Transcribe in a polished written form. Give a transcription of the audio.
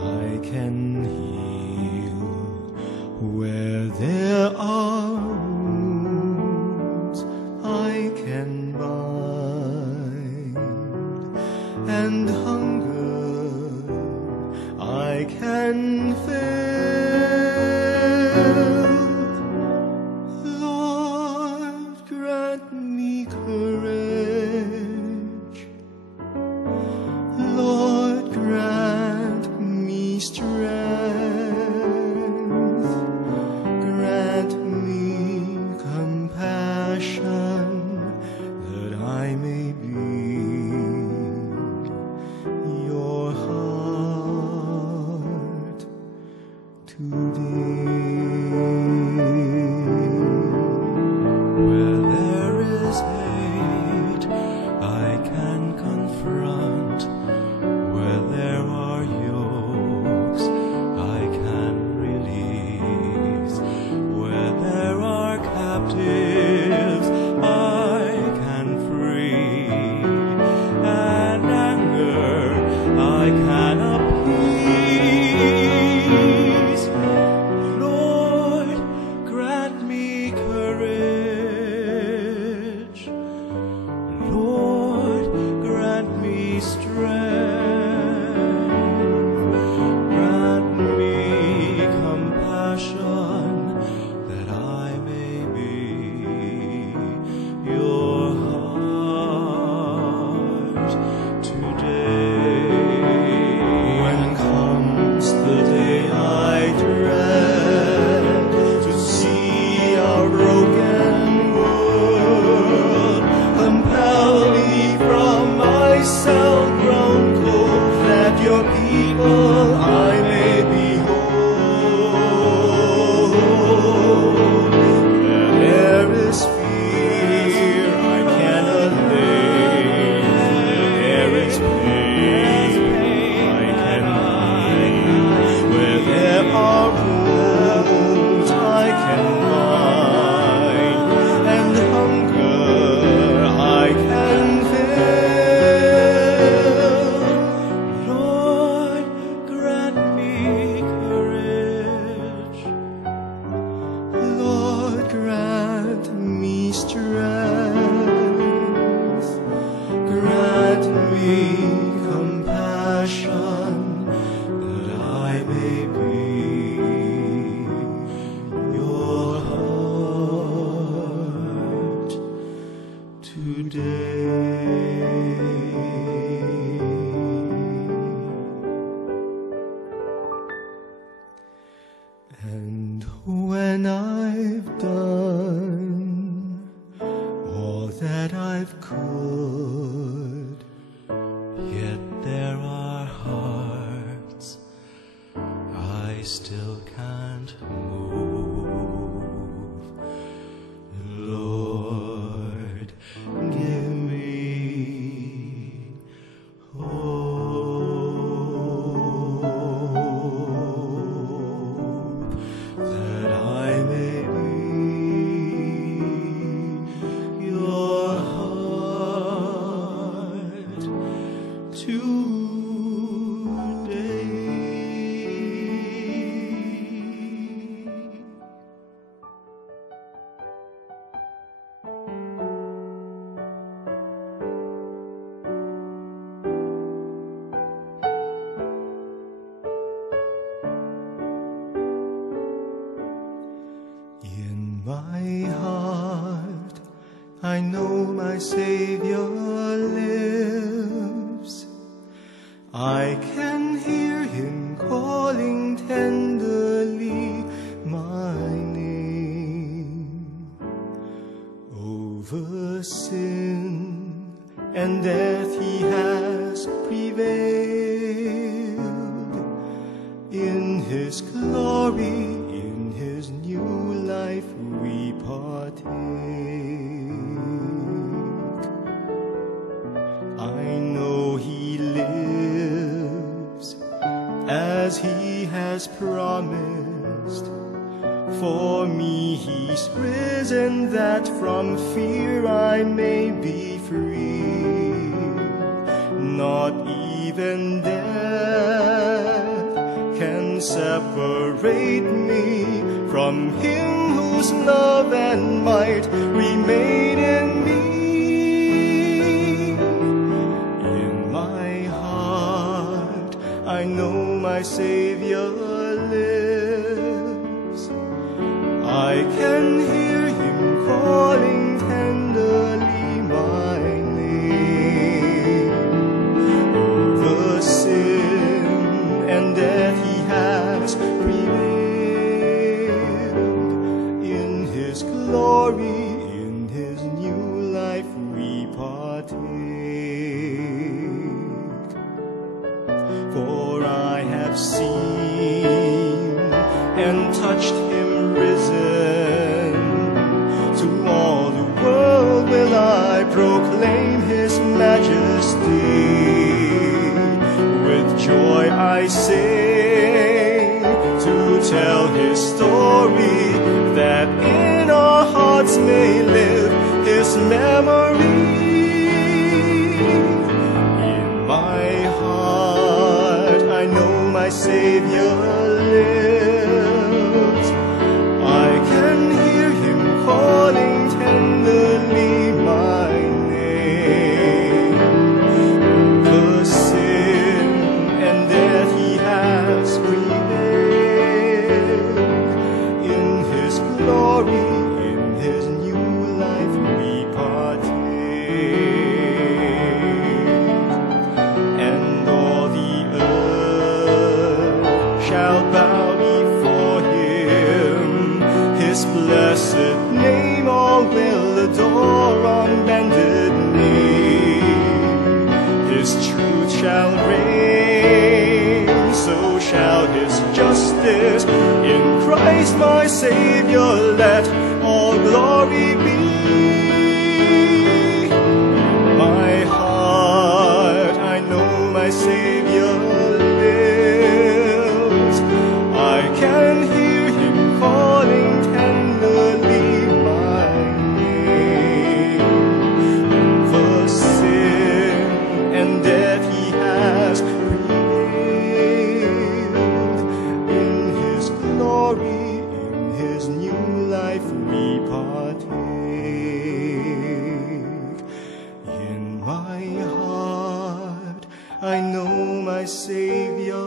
I can heal where there are wounds. I can bind and hunger I can fill. Lord, grant me courage. Lord, grant me strength. Grant me compassion that I may be your heart today. Where there is hate, I can confront. Where there are yokes, I can release. Where there are captives, I can free. And anger, I can appease. Lord, grant me courage. Lord, grant me strength. Grant me compassion that I may be your heart today. When comes the day I dread to see our broken world, compel me from myself grown cold, that your people I may behold. Where there is fear, I can allay. Where there is pain, I can heal. Where there are wounds, I can bind, and hunger I can fill. Lord, grant me courage. Lord, grant me strength. Grant me compassion that I may be your heart today. And when I've done all that I've could, yet there are hearts I still can't move. Lord, give me hope that I may be your heart today. In my heart, I know my Savior lives. I can hear him calling tenderly my name. Over sin and death he has prevailed. In his glory, in his new life we partake. I know he lives as he has promised. For me he's risen, that from fear I may be free. Not even death separate me from Him whose love and might remain in me? In my heart I know my Savior lives. I can hear Him calling tenderly my name. Over sin and death He has prevailed. In His glory, in His new life we partake. For I have seen and touched Him risen. To all the world will I proclaim His majesty. With joy I sing to tell His story, that in our hearts may live His memory. In my heart I know my Savior lives. I can hear Him calling tenderly my name. Over sin and death He has prevailed. In His glory, in His new life we partake. And all the earth shall bow before Him. His blessed name all will adore on bended knee. His truth shall reign, so shall His justice. In Christ my Savior let all glory be. In my heart I know my Savior lives. I can hear Him calling tenderly my name. For sin and death He has prevailed. In His glory, in His new life we partake. In my heart I know my Savior